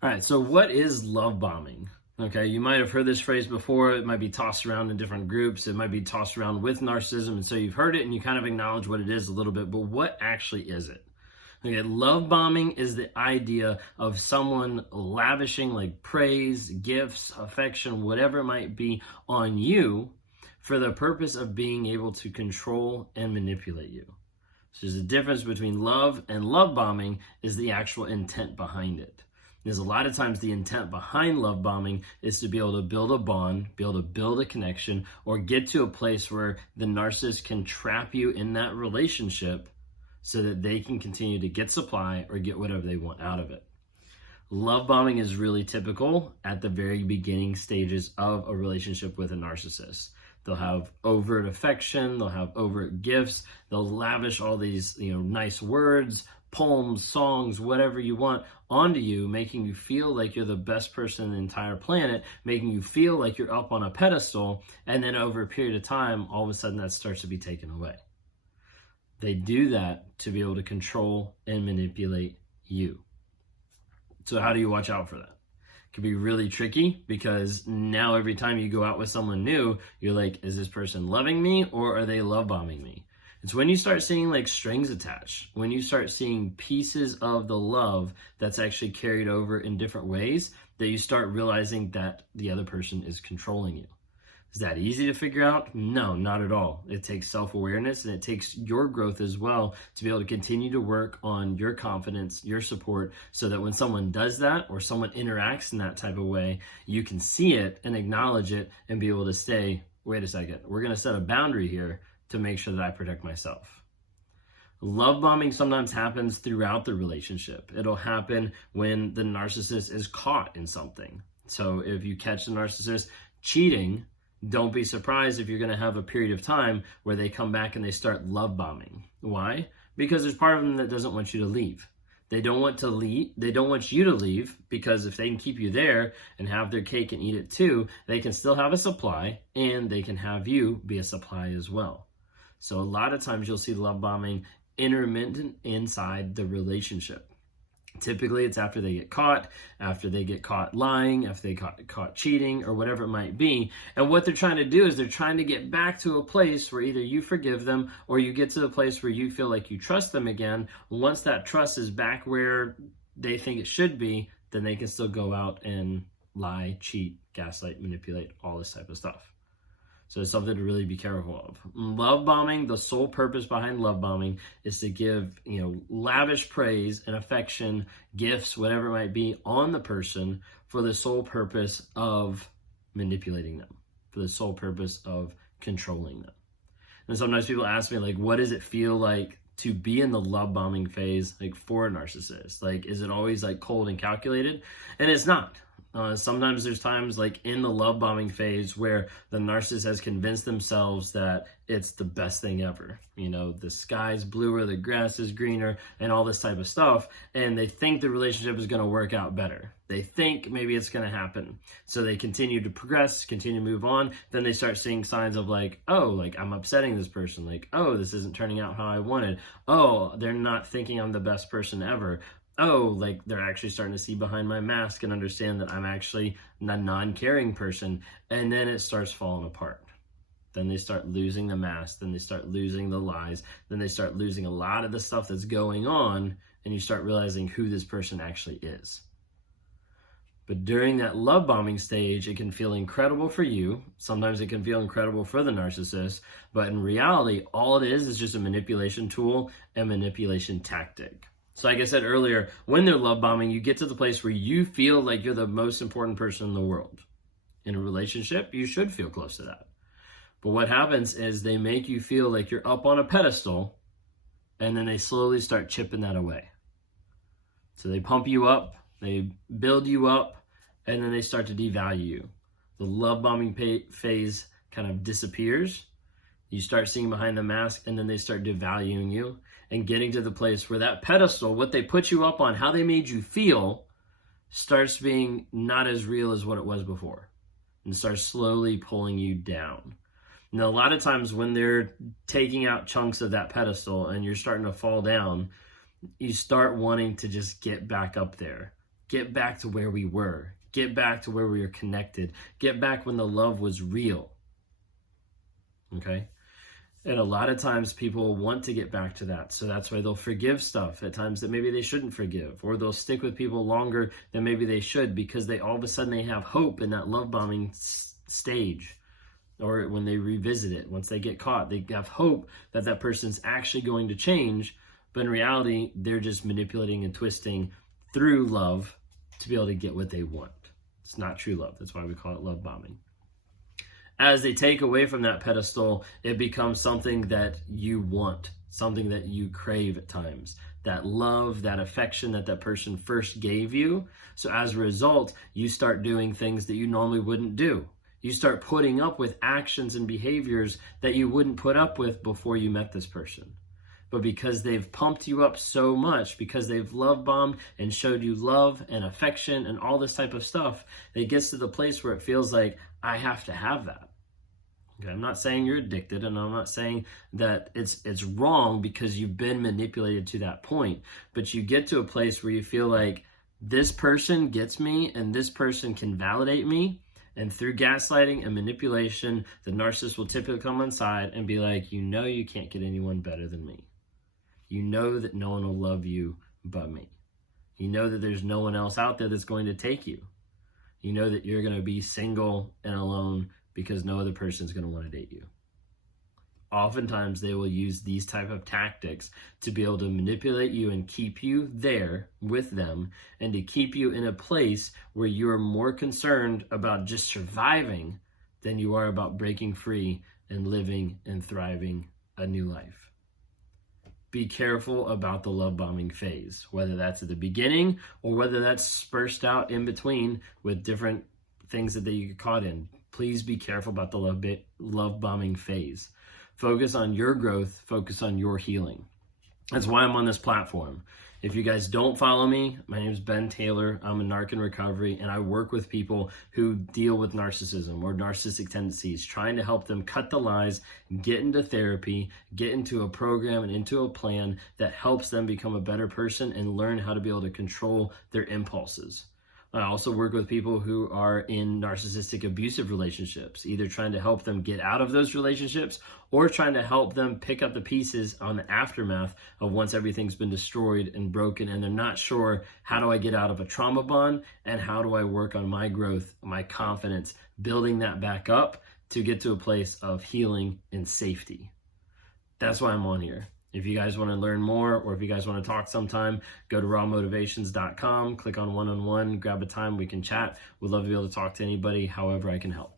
All right, so what is love bombing? Okay, you might have heard this phrase before. It might be tossed around in different groups. It might be tossed around with narcissism. And so you've heard it and you kind of acknowledge what it is a little bit, but what actually is it? Okay, love bombing is the idea of someone lavishing like praise, gifts, affection, whatever it might be on you for the purpose of being able to control and manipulate you. So there's a difference between love and love bombing is the actual intent behind it. There's a lot of times the intent behind love bombing is to be able to build a bond, be able to build a connection, or get to a place where the narcissist can trap you in that relationship so that they can continue to get supply or get whatever they want out of it. Love bombing is really typical at the very beginning stages of a relationship with a narcissist. They'll have overt affection, they'll have overt gifts, they'll lavish all these, nice words, poems, songs, whatever you want onto you, making you feel like you're the best person in the entire planet, making you feel like you're up on a pedestal, and then over a period of time, all of a sudden that starts to be taken away. They do that to be able to control and manipulate you. So how do you watch out for that? It can be really tricky because now every time you go out with someone new, you're like, is this person loving me or are they love bombing me? It's when you start seeing like strings attached, when you start seeing pieces of the love that's actually carried over in different ways, that you start realizing that the other person is controlling you. Is that easy to figure out? No, not at all. It takes self-awareness and it takes your growth as well to be able to continue to work on your confidence, your support, so that when someone does that or someone interacts in that type of way, you can see it and acknowledge it and be able to say, wait a second, we're going to set a boundary here to make sure that I protect myself. Love bombing sometimes happens throughout the relationship. It'll happen when the narcissist is caught in something. So if you catch the narcissist cheating, don't be surprised if you're going to have a period of time where they come back and they start love bombing. Why? Because there's part of them that doesn't want you to leave. They don't want to leave. They don't want you to leave because if they can keep you there and have their cake and eat it too, they can still have a supply and they can have you be a supply as well. So a lot of times you'll see love bombing intermittent inside the relationship. Typically, it's after they get caught lying, after they caught cheating, or whatever it might be. And what they're trying to do is they're trying to get back to a place where either you forgive them or you get to the place where you feel like you trust them again. Once that trust is back where they think it should be, then they can still go out and lie, cheat, gaslight, manipulate, all this type of stuff. So it's something to really be careful of. Love bombing, the sole purpose behind love bombing is to give, lavish praise and affection, gifts, whatever it might be, on the person for the sole purpose of manipulating them, for the sole purpose of controlling them. And sometimes people ask me, like, what does it feel like to be in the love bombing phase, like for a narcissist? Like, is it always like cold and calculated? And it's not. Sometimes there's times like in the love bombing phase where the narcissist has convinced themselves that it's the best thing ever. The sky's bluer, the grass is greener, and all this type of stuff. And they think the relationship is going to work out better. They think maybe it's going to happen. So they continue to progress, continue to move on. Then they start seeing signs of like, oh, like I'm upsetting this person. Like, oh, this isn't turning out how I wanted. Oh, they're not thinking I'm the best person ever. Oh, like they're actually starting to see behind my mask and understand that I'm actually a non-caring person. And then it starts falling apart. Then they start losing the mask. Then they start losing the lies. Then they start losing a lot of the stuff that's going on. And you start realizing who this person actually is. But during that love bombing stage, it can feel incredible for you. Sometimes it can feel incredible for the narcissist. But in reality, all it is just a manipulation tool and manipulation tactic. So like I said earlier, when they're love bombing, you get to the place where you feel like you're the most important person in the world. In a relationship, you should feel close to that. But what happens is they make you feel like you're up on a pedestal, and then they slowly start chipping that away. So they pump you up, they build you up, and then they start to devalue you. The love bombing phase kind of disappears. You start seeing behind the mask, and then they start devaluing you and getting to the place where that pedestal, what they put you up on, how they made you feel, starts being not as real as what it was before and starts slowly pulling you down. Now, a lot of times when they're taking out chunks of that pedestal and you're starting to fall down, you start wanting to just get back up there. Get back to where we were. Get back to where we were connected. Get back when the love was real. Okay? And a lot of times people want to get back to that. So that's why they'll forgive stuff at times that maybe they shouldn't forgive. Or they'll stick with people longer than maybe they should, because they all of a sudden they have hope in that love bombing stage. Or when they revisit it, once they get caught, they have hope that that person's actually going to change. But in reality, they're just manipulating and twisting through love to be able to get what they want. It's not true love. That's why we call it love bombing. As they take away from that pedestal, it becomes something that you want, something that you crave at times. That love, that affection that that person first gave you. So as a result, you start doing things that you normally wouldn't do. You start putting up with actions and behaviors that you wouldn't put up with before you met this person. But because they've pumped you up so much, because they've love bombed and showed you love and affection and all this type of stuff, it gets to the place where it feels like, I have to have that. Okay, I'm not saying you're addicted, and I'm not saying that it's wrong because you've been manipulated to that point, but you get to a place where you feel like this person gets me and this person can validate me, and through gaslighting and manipulation, the narcissist will typically come inside and be like, you know you can't get anyone better than me. You know that no one will love you but me. You know that there's no one else out there that's going to take you. You know that you're going to be single and alone because no other person is going to want to date you. Oftentimes, they will use these type of tactics to be able to manipulate you and keep you there with them, and to keep you in a place where you're more concerned about just surviving than you are about breaking free and living and thriving a new life. Be careful about the love bombing phase, whether that's at the beginning or whether that's spurred out in between with different things that you get caught in. Please be careful about the love bombing phase. Focus on your growth. Focus on your healing. That's why I'm on this platform. If you guys don't follow me, my name is Ben Taylor. I'm a narc in recovery, and I work with people who deal with narcissism or narcissistic tendencies, trying to help them cut the lies, get into therapy, get into a program and into a plan that helps them become a better person and learn how to be able to control their impulses. I also work with people who are in narcissistic abusive relationships, either trying to help them get out of those relationships or trying to help them pick up the pieces on the aftermath of once everything's been destroyed and broken and they're not sure, how do I get out of a trauma bond and how do I work on my growth, my confidence, building that back up to get to a place of healing and safety. That's why I'm on here. If you guys want to learn more, or if you guys want to talk sometime, go to rawmotivations.com, click on one-on-one, grab a time, we can chat. We'd love to be able to talk to anybody, however I can help.